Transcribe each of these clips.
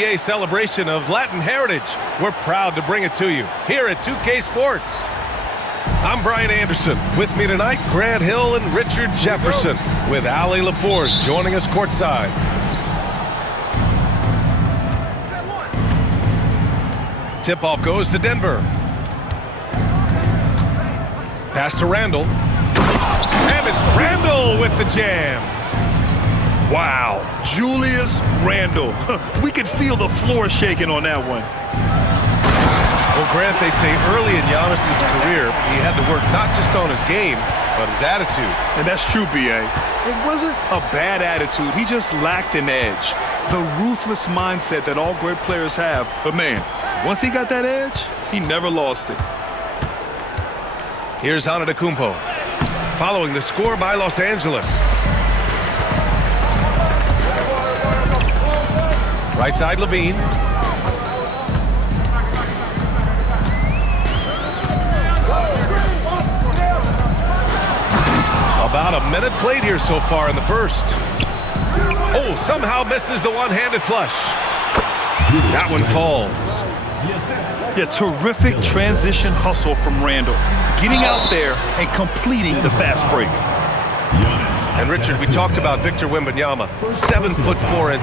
A celebration of Latin heritage. We're proud to bring it to you here at 2K Sports. I'm Brian Anderson. With me tonight, Grant Hill and Richard Jefferson, with Ali LaForce joining us courtside. Tip-off goes to Denver. Pass to Randall. And it's Randall with the jam. Wow, Julius Randle. We could feel the floor shaking on that one. Well, Grant, they say early in Giannis's career, he had to work not just on his game, but his attitude. And that's true, B.A. It wasn't a bad attitude. He just lacked an edge. The ruthless mindset that all great players have. But, man, once he got that edge, he never lost it. Here's Antetokounmpo, following the score by Los Angeles. Right side, Levine. About a minute played here so far in the first. Oh, somehow misses the one-handed flush. That one falls. Yeah, terrific transition hustle from Randall. Getting out there and completing the fast break. And Richard, we talked about Victor Wembanyama, 7'4".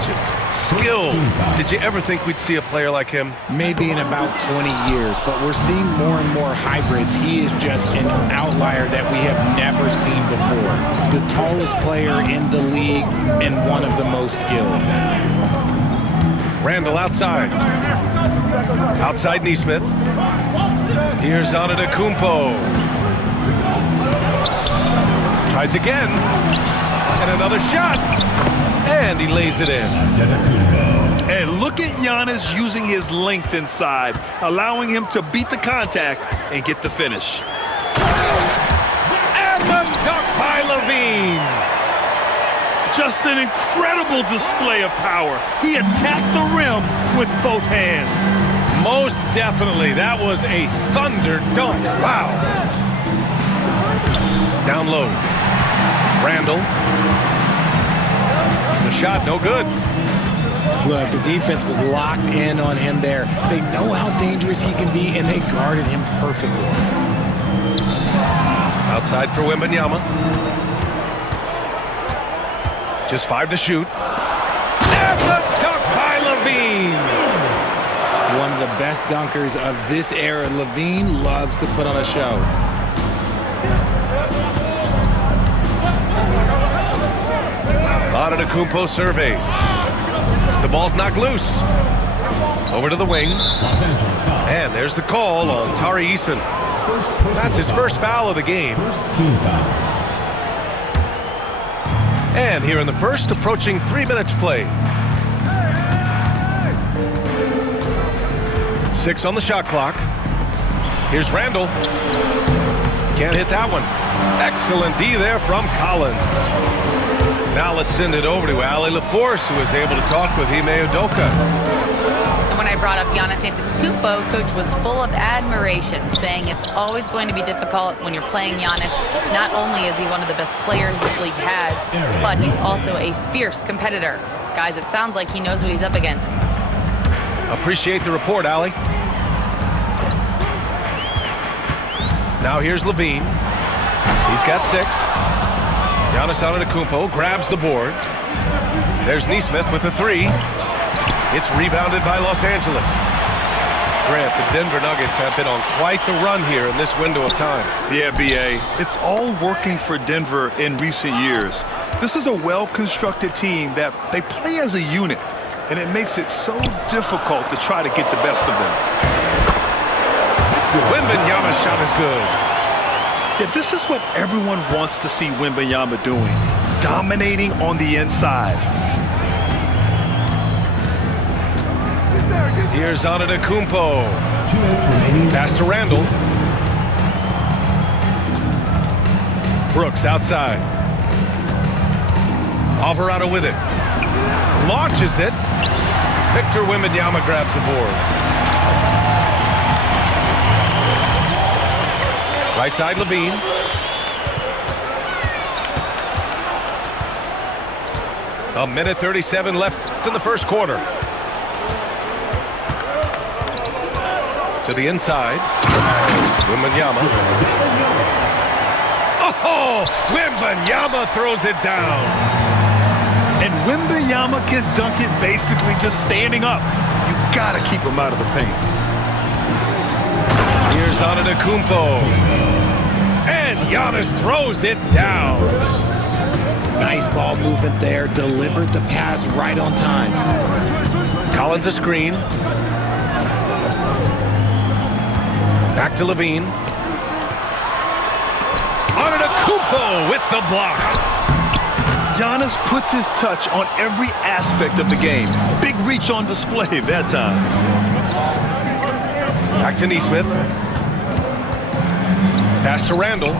Skilled. Did you ever think we'd see a player like him? Maybe in about 20 years, but we're seeing more and more hybrids. He is just an outlier that we have never seen before. The tallest player in the league and one of the most skilled. Randall outside. Outside Nesmith. Here's Antetokounmpo. Tries again. And another shot. And he lays it in. And look at Giannis using his length inside, allowing him to beat the contact and get the finish. And the dunk by Levine. Just an incredible display of power. He attacked the rim with both hands. Most definitely. That was a thunder dunk. Wow. Down low. Randall. The shot, no good. Look, the defense was locked in on him there. They know how dangerous he can be, and they guarded him perfectly. Outside for Wembanyama. Just 5 to shoot. And the dunk by Levine. One of the best dunkers of this era. Levine loves to put on a show. Antetokounmpo surveys. The ball's knocked loose. Over to the wing. And there's the call on Tari Eason. That's his first foul of the game. And here in the first, approaching 3 minutes played. 6 on the shot clock. Here's Randall. Can't hit that one. Excellent D there from Collins. Now let's send it over to Ali LaForce, who was able to talk with Ime Udoka. And when I brought up Giannis Antetokounmpo, Coach was full of admiration, saying it's always going to be difficult when you're playing Giannis. Not only is he one of the best players this league has, but he's also a fierce competitor. Guys, it sounds like he knows what he's up against. Appreciate the report, Ali. Now here's Levine. He's got 6. Giannis Antetokounmpo grabs the board. There's Nesmith with a 3. It's rebounded by Los Angeles. Grant, the Denver Nuggets have been on quite the run here in this window of time. Yeah, B.A. It's all working for Denver in recent years. This is a well-constructed team that they play as a unit, and it makes it so difficult to try to get the best of them. Wembanyama's shot is good. Yeah, this is what everyone wants to see Wembanyama doing, dominating on the inside. Here's Antetokounmpo. Pass to Randall. Brooks outside. Alvarado with it. Launches it. Victor Wembanyama grabs the board. Right side, Levine. A minute 37 left in the first quarter. To the inside. Wembanyama. Oh, Wembanyama throws it down. And Wembanyama can dunk it basically just standing up. You gotta keep him out of the paint. Here's Antetokounmpo. And Giannis throws it down. Nice ball movement there. Delivered the pass right on time. Collins a screen. Back to Levine. Antetokounmpo with the block. Giannis puts his touch on every aspect of the game. Big reach on display that time. Back to Nesmith. Pass to Randall.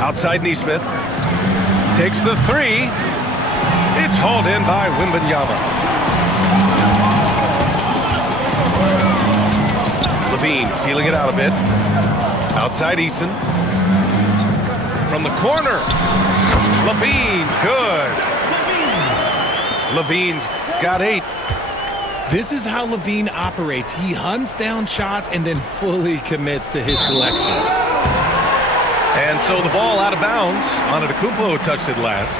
Outside Nesmith. Takes the three. It's hauled in by Wembanyama. Levine feeling it out a bit. Outside Eason. From the corner. Levine, good. Levine's got 8. This is how Levine operates. He hunts down shots and then fully commits to his selection. And so the ball out of bounds. Antetokounmpo touched it last.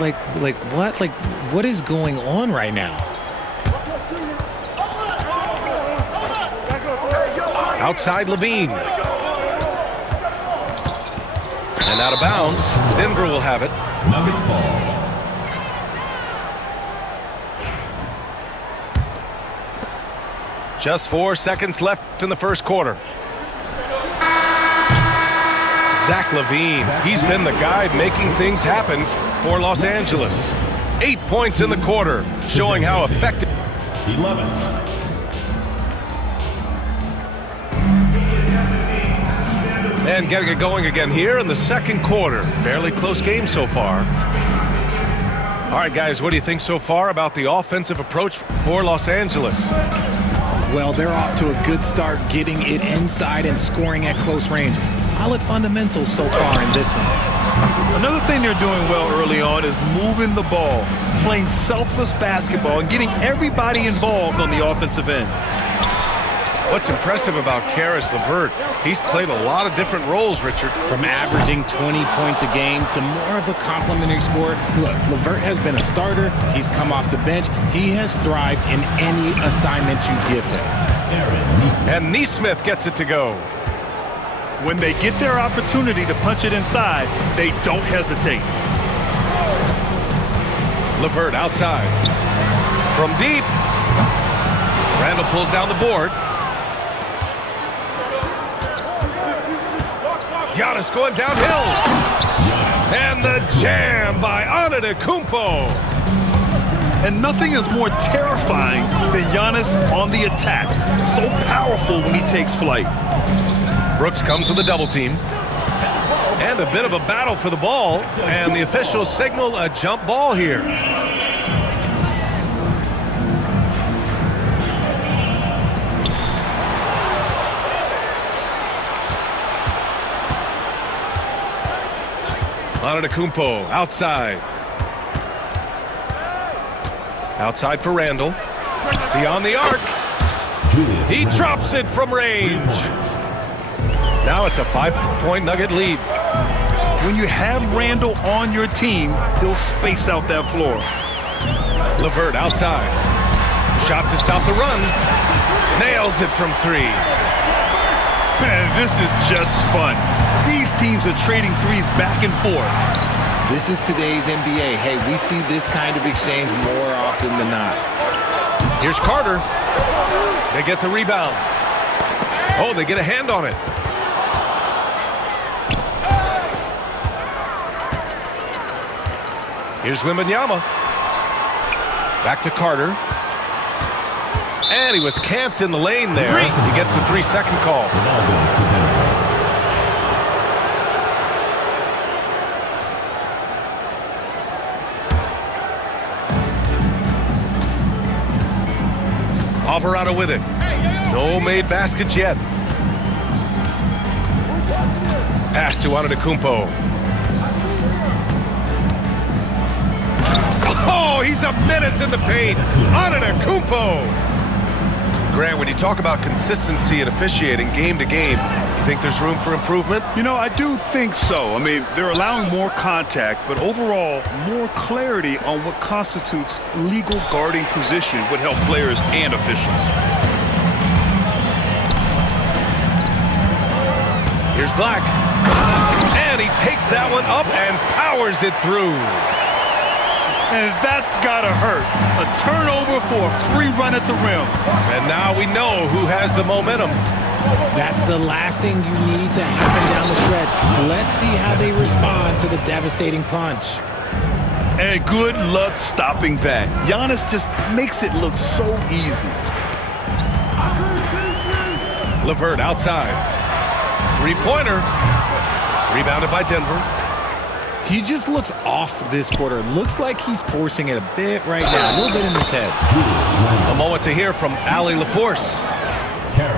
Like what? Like, what is going on right now? Outside Levine. And out of bounds. Denver will have it. Nuggets ball. Just 4 seconds left in the first quarter. Zach LaVine, he's been the guy making things happen for Los Angeles. 8 points in the quarter, showing how effective. 11th. And getting it going again here in the second quarter. Fairly close game so far. All right, guys, what do you think so far about the offensive approach for Los Angeles? Well, they're off to a good start getting it inside and scoring at close range. Solid fundamentals so far in this one. Another thing they're doing well early on is moving the ball, playing selfless basketball, and getting everybody involved on the offensive end. What's impressive about Karis LeVert, he's played a lot of different roles, Richard. From averaging 20 points a game to more of a complimentary scorer. Look, LeVert has been a starter. He's come off the bench. He has thrived in any assignment you give him. And Nesmith gets it to go. When they get their opportunity to punch it inside, they don't hesitate. LeVert outside. From deep. Randall pulls down the board. Giannis going downhill. And the jam by Antetokounmpo. And nothing is more terrifying than Giannis on the attack. So powerful when he takes flight. Brooks comes with a double team. And a bit of a battle for the ball. And the officials signal a jump ball here. Antetokounmpo outside. Outside for Randall. Beyond the arc. He drops it from range. Now it's a 5-point Nugget lead. When you have Randall on your team, he'll space out that floor. LeVert outside. Shot to stop the run. Nails it from 3. Man, this is just fun. These teams are trading threes back and forth. This is today's NBA. Hey, we see this kind of exchange more often than not. Here's Carter. They get the rebound. Oh, they get a hand on it. Here's Wembanyama. Back to Carter. And he was camped in the lane there. He gets a 3-second call. The ball goes to Denver. Alvarado with it. No made baskets yet. Pass to Antetokounmpo. Oh, he's a menace in the paint. Antetokounmpo. Grant, when you talk about consistency and officiating game to game, you think there's room for improvement? You know, I do think so. I mean, they're allowing more contact, but overall, more clarity on what constitutes legal guarding position would help players and officials. Here's Black. And he takes that one up and powers it through. And that's got to hurt. A turnover for a free run at the rim. And now we know who has the momentum. That's the last thing you need to happen down the stretch. Let's see how they respond to the devastating punch. And good luck stopping that. Giannis just makes it look so easy. LeVert outside. Three-pointer. Rebounded by Denver. He just looks off this quarter. Looks like he's forcing it a bit right now. A little bit in his head. A moment to hear from Allie LaForce.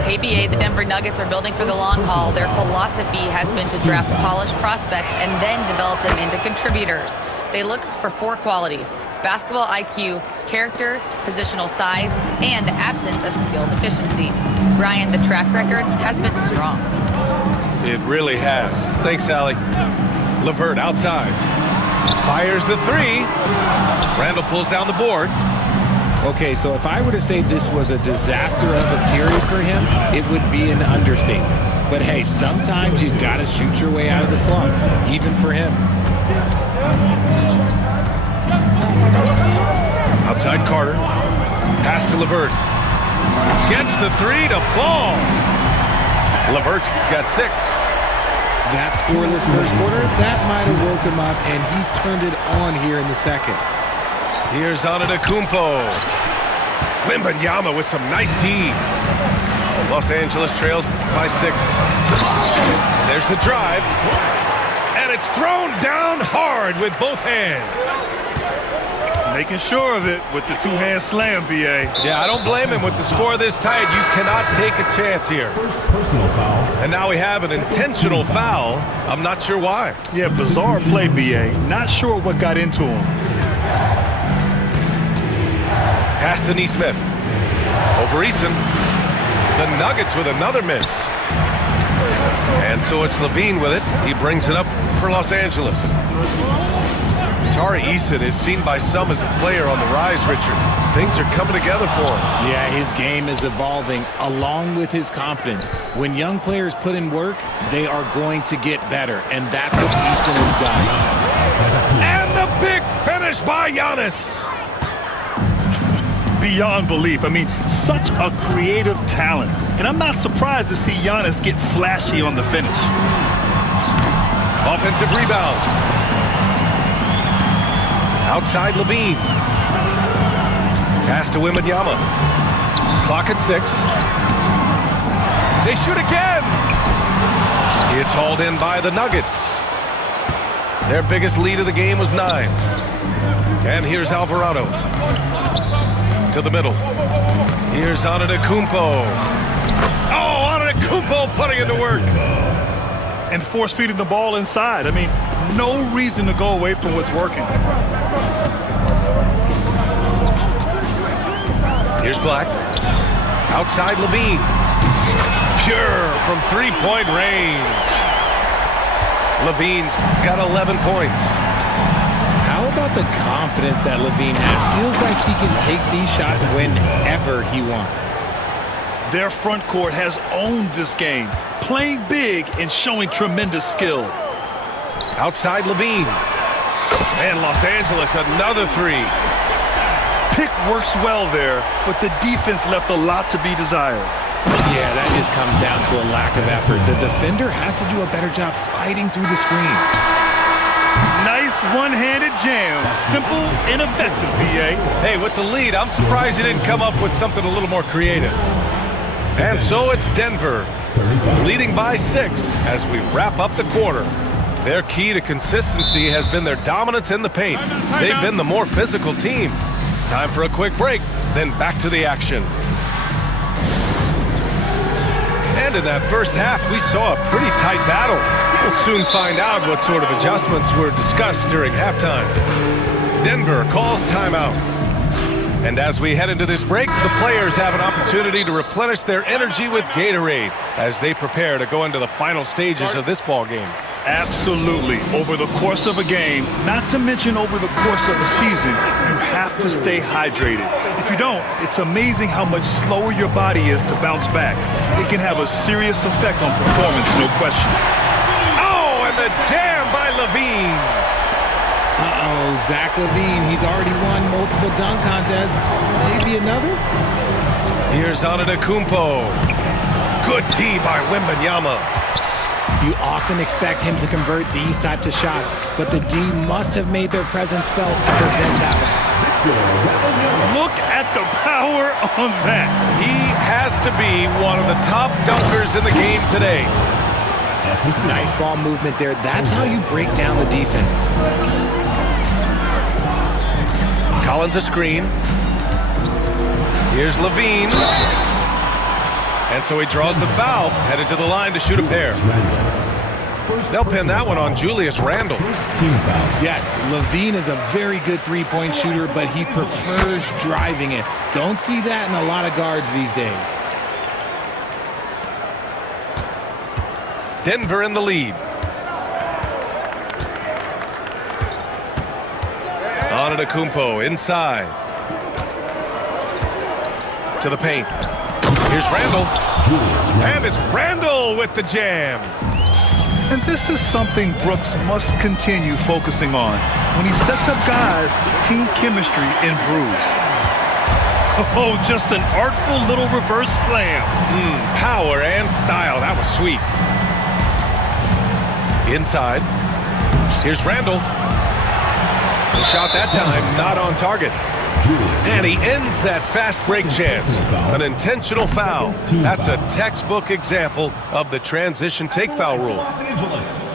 Hey, BA, the Denver Nuggets are building for the long haul. Their philosophy has been to draft polished prospects and then develop them into contributors. They look for 4 qualities: basketball IQ, character, positional size, and the absence of skill deficiencies. Brian, the track record has been strong. It really has. Thanks, Allie. LeVert outside. Fires the 3. Randall pulls down the board. Okay, so if I were to say this was a disaster of a period for him, it would be an understatement. But hey, sometimes you've got to shoot your way out of the slump, even for him. Outside Carter. Pass to LeVert. Gets the 3 to fall. LeVert's got 6. That scoreless first quarter, that might have woke him up, and he's turned it on here in the second. Here's Antetokounmpo. Wembanyama with some nice D. Los Angeles trails by 6. And there's the drive. And it's thrown down hard with both hands. Making sure of it with the 2-hand slam, BA. Yeah, I don't blame him with the score this tight. You cannot take a chance here. First personal foul. And now we have an intentional foul. I'm not sure why. Yeah, bizarre play, BA. Not sure what got into him. Pass to Nesmith. Over Eason. The Nuggets with another miss. And so it's Levine with it. He brings it up for Los Angeles. Tari Eason is seen by some as a player on the rise, Richard. Things are coming together for him. Yeah, his game is evolving along with his confidence. When young players put in work, they are going to get better, and that's what Eason has done. And the big finish by Giannis. Beyond belief. I mean, such a creative talent. And I'm not surprised to see Giannis get flashy on the finish. Offensive rebound. Outside Levine. Pass to Wembanyama. Clock at 6. They shoot again. It's hauled in by the Nuggets. Their biggest lead of the game was 9. And here's Alvarado. To the middle. Here's Antetokounmpo. Oh, Antetokounmpo putting it to work. And force feeding the ball inside. I mean, no reason to go away from what's working. Here's Black. Outside Levine. Pure from 3-point range. Levine's got 11 points. How about the confidence that Levine has? Feels like he can take these shots whenever he wants. Their front court has owned this game, playing big and showing tremendous skill. Outside Levine. And Los Angeles, another 3. Pick works well there, but the defense left a lot to be desired. Yeah, that just comes down to a lack of effort. The defender has to do a better job fighting through the screen. Nice one-handed jam. Simple and effective, BA. Hey, with the lead, I'm surprised he didn't come up with something a little more creative. And so it's Denver, leading by 6 as we wrap up the quarter. Their key to consistency has been their dominance in the paint. They've been the more physical team. Time for a quick break, then back to the action. And in that first half, we saw a pretty tight battle. We'll soon find out what sort of adjustments were discussed during halftime. Denver calls timeout. And as we head into this break, the players have an opportunity to replenish their energy with Gatorade as they prepare to go into the final stages of this ball game. Absolutely. Over the course of a game, not to mention over the course of a season, you have to stay hydrated. If you don't, it's amazing how much slower your body is to bounce back. It can have a serious effect on performance, no question. Oh, and the jam by Levine. Uh-oh, Zach LaVine, he's already won multiple dunk contests. Maybe another? Here's Antetokounmpo. Good D by Wembanyama. You often expect him to convert these types of shots, but the D must have made their presence felt to prevent that one. Look at the power on that. He has to be one of the top dunkers in the game today. Nice ball movement there. That's how you break down the defense. Collins a screen. Here's Levine. And so he draws the foul, headed to the line to shoot a pair. They'll pin that one on Julius Randle. Yes, Levine is a very good three-point shooter, but he prefers driving it. Don't see that in a lot of guards these days. Denver in the lead. Antetokounmpo inside. To the paint. Here's Randle. And it's Randle with the jam. And this is something Brooks must continue focusing on. When he sets up guys, team chemistry improves. Oh, just an artful little reverse slam. Power and style. That was sweet. Inside. Here's Randle. The shot that time not on target. And he ends that fast break chance. An intentional foul. That's a textbook example of the transition take foul rule.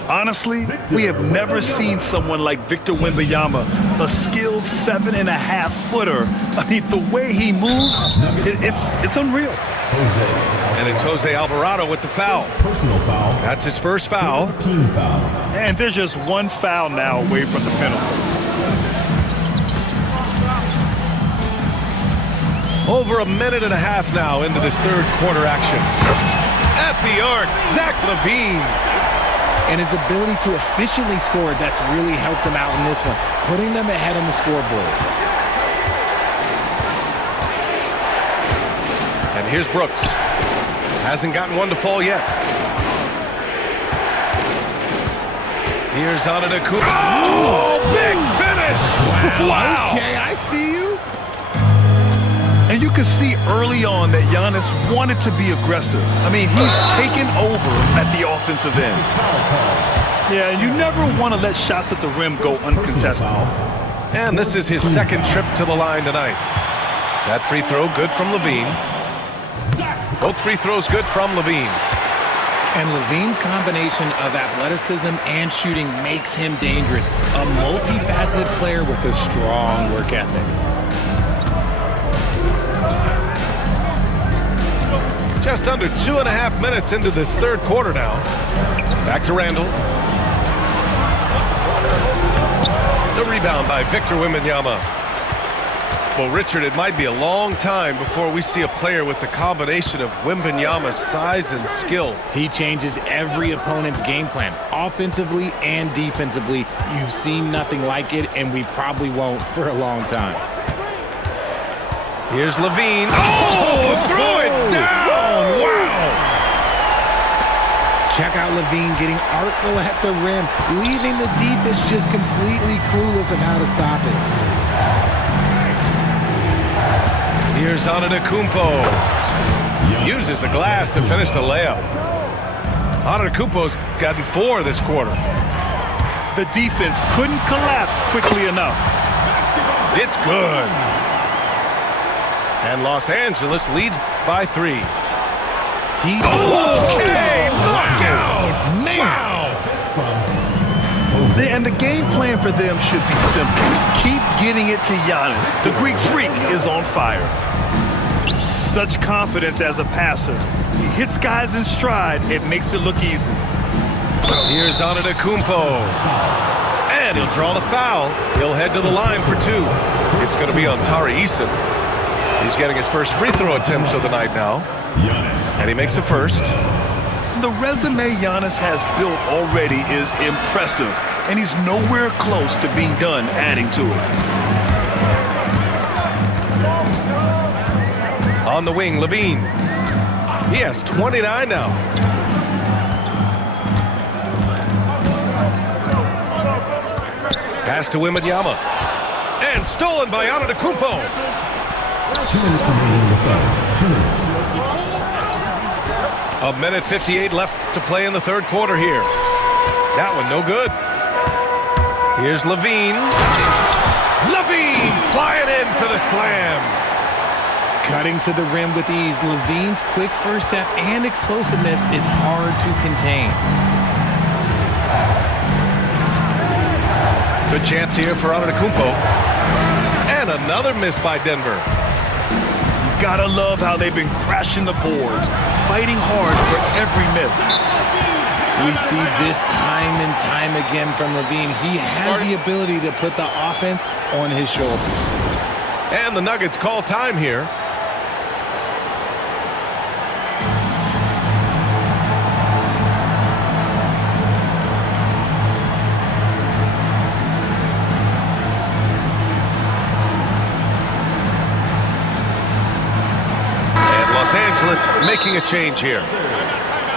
Honestly, we have never seen someone like Victor Wembanyama, a skilled 7.5-footer. I mean, the way he moves, it's unreal. And it's Jose Alvarado with the foul. Personal foul. That's his first foul. Team foul. And there's just one foul now away from the penalty. Over a minute and a half now into this third quarter action. At the arc, Zach LaVine. And his ability to efficiently score, that's really helped him out in this one, putting them ahead on the scoreboard. And here's Brooks. Hasn't gotten one to fall yet. Here's Antetokounmpo. Oh, big finish! Wow. Okay, I see you. And you can see early on that Giannis wanted to be aggressive. I mean, he's taken over at the offensive end. Yeah, and you never want to let shots at the rim go uncontested. And this is his second trip to the line tonight. That free throw good from Levine. Both free throws good from Levine. And Levine's combination of athleticism and shooting makes him dangerous. A multifaceted player with a strong work ethic. Just under 2.5 minutes into this third quarter now. Back to Randle. The rebound by Victor Wembanyama. Well, Richard, it might be a long time before we see a player with the combination of Wembanyama's size and skill. He changes every opponent's game plan, offensively and defensively. You've seen nothing like it, and we probably won't for a long time. Here's Levine. Oh, throw it down! Wow! Check out Levine getting artful at the rim, leaving the defense just completely clueless of how to stop it. Here's Antetokounmpo. Uses the glass to finish the layup. Antetokounmpo's gotten 4 this quarter. The defense couldn't collapse quickly enough. It's good. And Los Angeles leads by 3. Okay, look out! Man! And the game plan for them should be simple. Keep getting it to Giannis. The Greek freak is on fire. Such confidence as a passer. He hits guys in stride. It makes it look easy. Here's Antetokounmpo. And he'll draw the foul. He'll head to the line for 2. It's going to be on Tari Eason. He's getting his first free throw attempts of the night now. And he makes a first. The resume Giannis has built already is impressive, and he's nowhere close to being done adding to it. On the wing, Levine. He has 29 now. Pass to Wembanyama. And stolen by Antetokounmpo. 2 minutes remaining in the third. 2 minutes. A minute 58 left to play in the third quarter here. That one no good. Here's Levine. Levine flying in for the slam. Cutting to the rim with ease. Levine's quick first step and explosiveness is hard to contain. Good chance here for Antetokounmpo. And another miss by Denver. Gotta love how they've been crashing the boards, fighting hard for every miss. We see this time and time again from Levine. He has the ability to put the offense on his shoulders. And the Nuggets call time here. Los Angeles making a change here.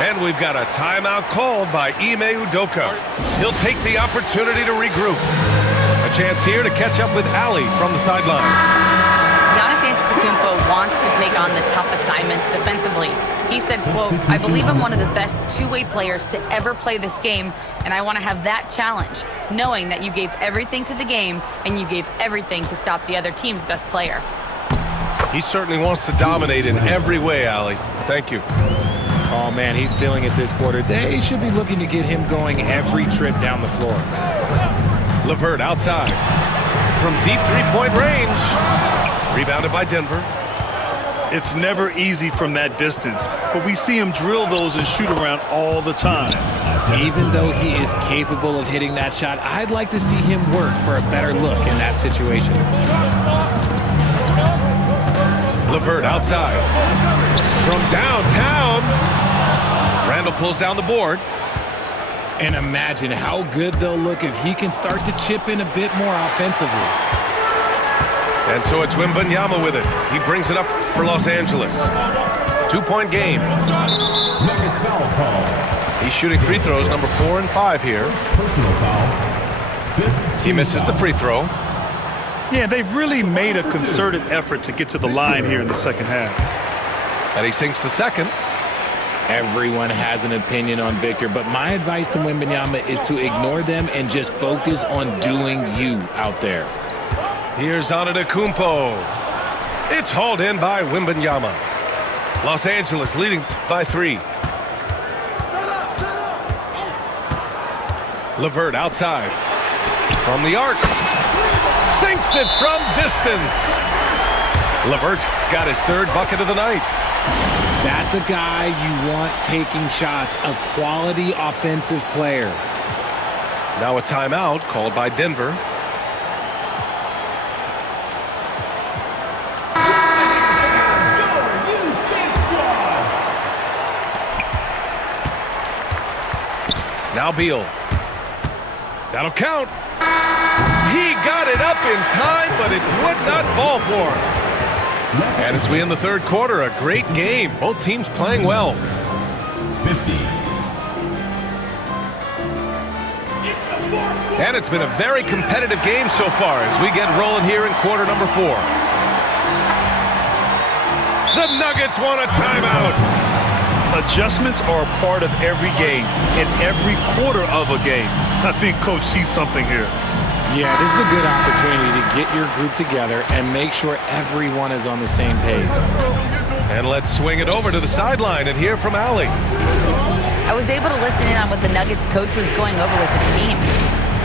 And we've got a timeout called by Ime Udoka. He'll take the opportunity to regroup. A chance here to catch up with Ali from the sideline. Giannis Antetokounmpo wants to take on the tough assignments defensively. He said, quote, "I believe I'm one of the best two-way players to ever play this game, and I want to have that challenge, knowing that you gave everything to the game and you gave everything to stop the other team's best player." He certainly wants to dominate in every way, Ali. Thank you. Oh, man, he's feeling it this quarter. They should be looking to get him going every trip down the floor. LeVert outside. From deep three-point range. Rebounded by Denver. It's never easy from that distance, but we see him drill those and shoot around all the time. Even though he is capable of hitting that shot, I'd like to see him work for a better look in that situation. LeVert outside. From downtown. Randall pulls down the board. And imagine how good they'll look if he can start to chip in a bit more offensively. And so it's Wembanyama with it. He brings it up for Los Angeles. 2-point game. Nuggets foul call. He's shooting free throws number 4 and 5 here. Personal foul. He misses the free throw. Yeah, they've really made a concerted effort to get to the line here in the second half. And he sinks the second. Everyone has an opinion on Victor, but my advice to Wembanyama is to ignore them and just focus on doing you out there. Here's Antetokounmpo. It's hauled in by Wembanyama. Los Angeles leading by 3. LeVert outside. From the arc. Sinks it from distance. LeVert's got his third bucket of the night. That's a guy you want taking shots, a quality offensive player. Now a timeout called by Denver. Now Beal. That'll count. He got it up in time, but it would not fall for him. And as we end the third quarter, a great game. Both teams playing well. 50. And it's been a very competitive game so far as we get rolling here in quarter number 4. The Nuggets want a timeout. Adjustments are a part of every game, in every quarter of a game. I think Coach sees something here. Yeah, this is a good opportunity to get your group together and make sure everyone is on the same page. And let's swing it over to the sideline and hear from Ali. I was able to listen in on what the Nuggets coach was going over with his team.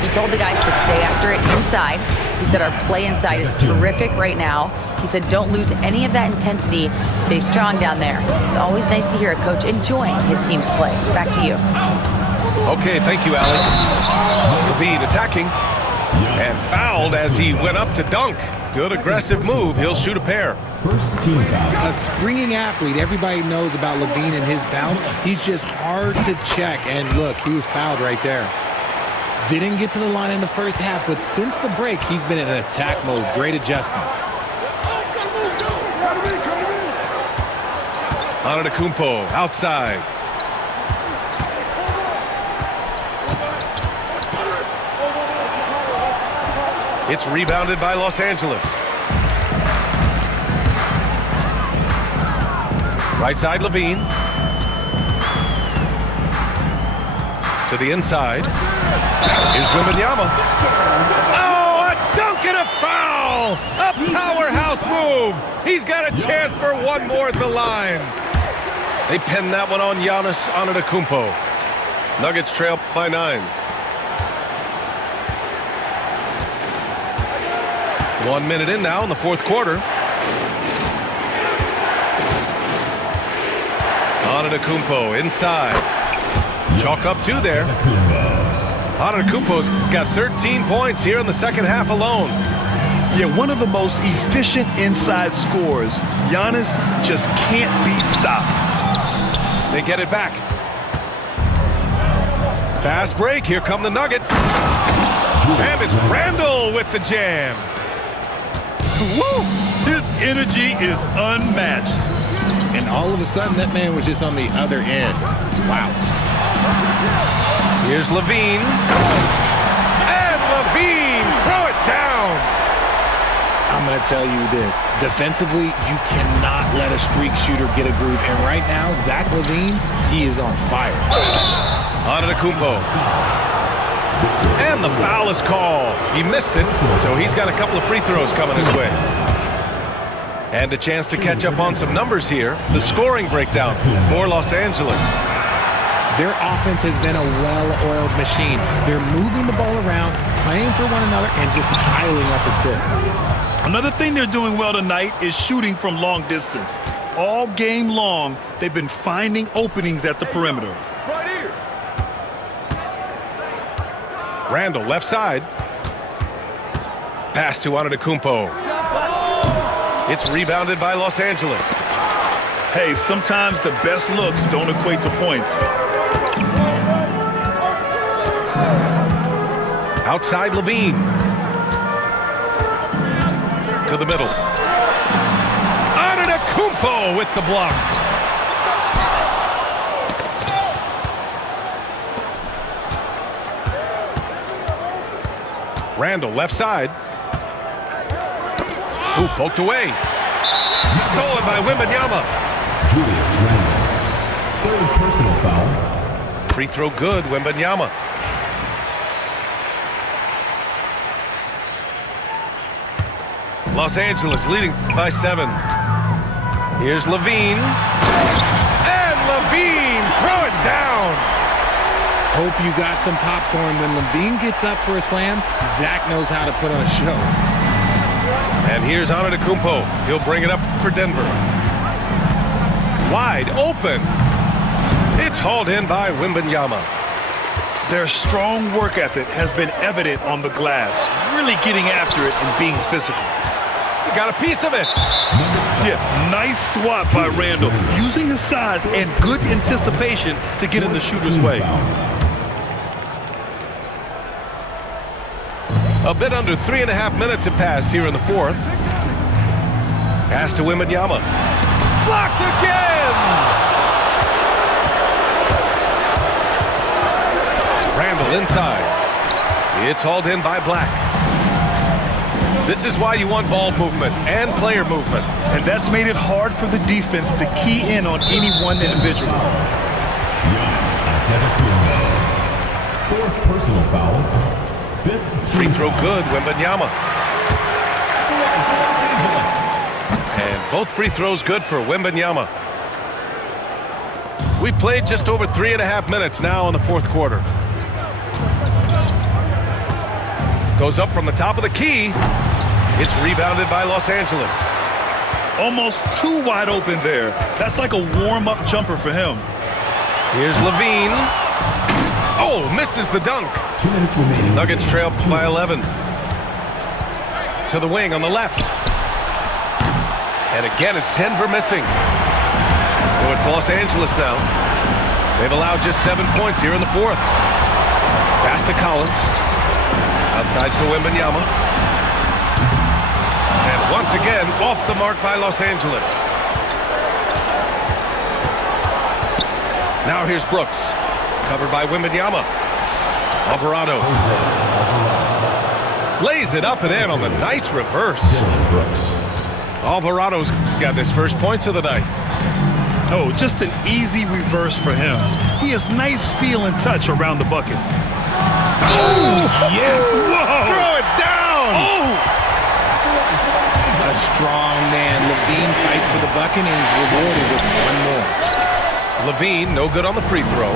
He told the guys to stay after it inside. He said our play inside is terrific right now. He said don't lose any of that intensity. Stay strong down there. It's always nice to hear a coach enjoying his team's play. Back to you. Okay, thank you, Ali. Levine attacking. And fouled as he went up to dunk. Good aggressive move. He'll shoot a pair. First team foul. A springing athlete. Everybody knows about Levine and his bounce. He's just hard to check. And look, he was fouled right there. Didn't get to the line in the first half, but since the break, he's been in attack mode. Great adjustment. Antetokounmpo outside. It's rebounded by Los Angeles. Right side, Levine. To the inside. Here's Wembanyama. Oh, a dunk and a foul! A powerhouse move! He's got a chance for one more at the line. They pin that one on Giannis Antetokounmpo. Nuggets trail by 9. 1 minute in now in the fourth quarter. Antetokounmpo inside. Chalk up 2 there. Antetokounmpo's got 13 points here in the second half alone. Yeah, one of the most efficient inside scorers. Giannis just can't be stopped. They get it back. Fast break. Here come the Nuggets. And it's Randall with the jam. Woo! His energy is unmatched. And all of a sudden, that man was just on the other end. Wow. Here's Levine. And Levine, throw it down. I'm going to tell you this. Defensively, you cannot let a streak shooter get a groove. And right now, Zach LaVine, he is on fire. Antetokounmpo. And the foul is called. He missed it, so he's got a couple of free throws coming his way. And a chance to catch up on some numbers here. The scoring breakdown for Los Angeles. Their offense has been a well-oiled machine. They're moving the ball around, playing for one another, and just piling up assists. Another thing they're doing well tonight is shooting from long distance. All game long, they've been finding openings at the perimeter. Randall, left side. Pass to Antetokounmpo. It's rebounded by Los Angeles. Hey, sometimes the best looks don't equate to points. Outside Levine. To the middle. Antetokounmpo with the block. Randall, left side. Who poked away. Stolen by Wembanyama. Julius Randle. Third personal foul. Free throw good, Wembanyama. Los Angeles leading by 7. Here's Levine. And Levine, throw it down. Hope you got some popcorn. When Levine gets up for a slam, Zach knows how to put on a show. And here's Antetokounmpo. He'll bring it up for Denver. Wide open. It's hauled in by Wembanyama. Their strong work ethic has been evident on the glass, really getting after it and being physical. He got a piece of it. Yeah, nice swat by Randall, using his size and good anticipation to get in the shooter's way. A bit under 3.5 minutes have passed here in the fourth. Pass to Wembanyama. Blocked again! Randall inside. It's hauled in by Black. This is why you want ball movement and player movement. And that's made it hard for the defense to key in on any one individual. Giannis Antetokounmpo. Fourth personal foul. Fifth Free throw good, Wembanyama. And both free throws good for Wembanyama. We played just over 3.5 minutes now in the fourth quarter. Goes up from the top of the key. It's rebounded by Los Angeles. Almost too wide open there. That's like a warm-up jumper for him. Here's Levine. Oh, misses the dunk. 2 minutes remaining. Nuggets trail by 11. To the wing on the left. And again, it's Denver missing. So it's Los Angeles now. They've allowed just 7 points here in the fourth. Pass to Collins. Outside for Wembanyama. And once again, off the mark by Los Angeles. Now here's Brooks. Covered by Wembanyama. Alvarado. Lays it up and in on the nice reverse. Alvarado's got his first points of the night. Oh, just an easy reverse for him. He has nice feel and touch around the bucket. Oh, yes! Whoa. Throw it down! Oh! A strong man. Levine fights for the bucket and is rewarded with one more. Levine, no good on the free throw.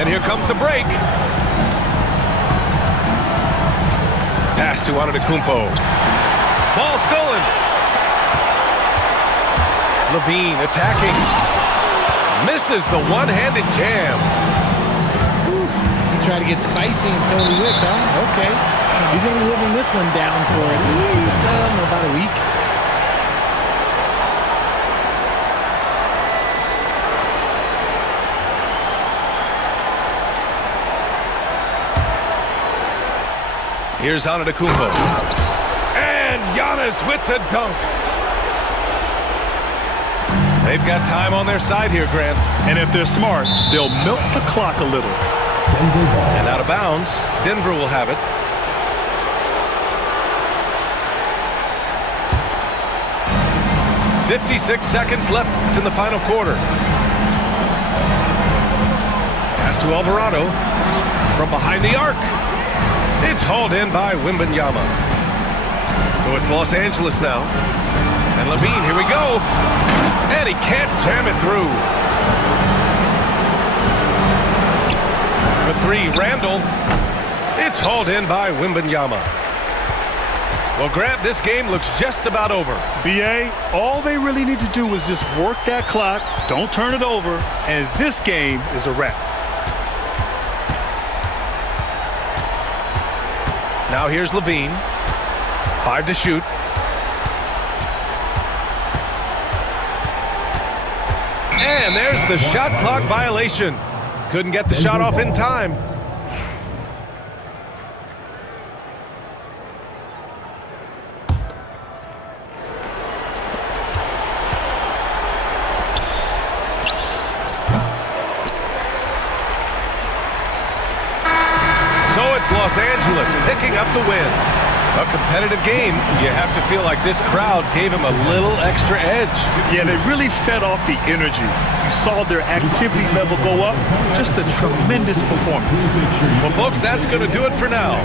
And here comes the break. Pass to Antetokounmpo. Ball stolen. Levine attacking. Misses the one-handed jam. He tried to get spicy and totally whipped, huh? Okay. He's going to be living this one down for at least about a week. Here's Antetokounmpo. And Giannis with the dunk. They've got time on their side here, Grant. And if they're smart, they'll milk the clock a little. And out of bounds, Denver will have it. .56 seconds left in the final quarter. Pass to Alvarado from behind the arc. It's hauled in by Wembanyama. So it's Los Angeles now. And Levine, here we go. And he can't jam it through. For three, Randall. It's hauled in by Wembanyama. Well, Grant, this game looks just about over. BA, all they really need to do is just work that clock, don't turn it over, and this game is a wrap. Now here's Levine. 5 to shoot. And there's the shot clock violation. Couldn't get the shot off in time. So it's Los Angeles picking up the win. A competitive game. You have to feel like this crowd gave him a little extra edge. Yeah, they really fed off the energy. You saw their activity level go up. Just a tremendous performance. Well, folks, that's going to do it for now.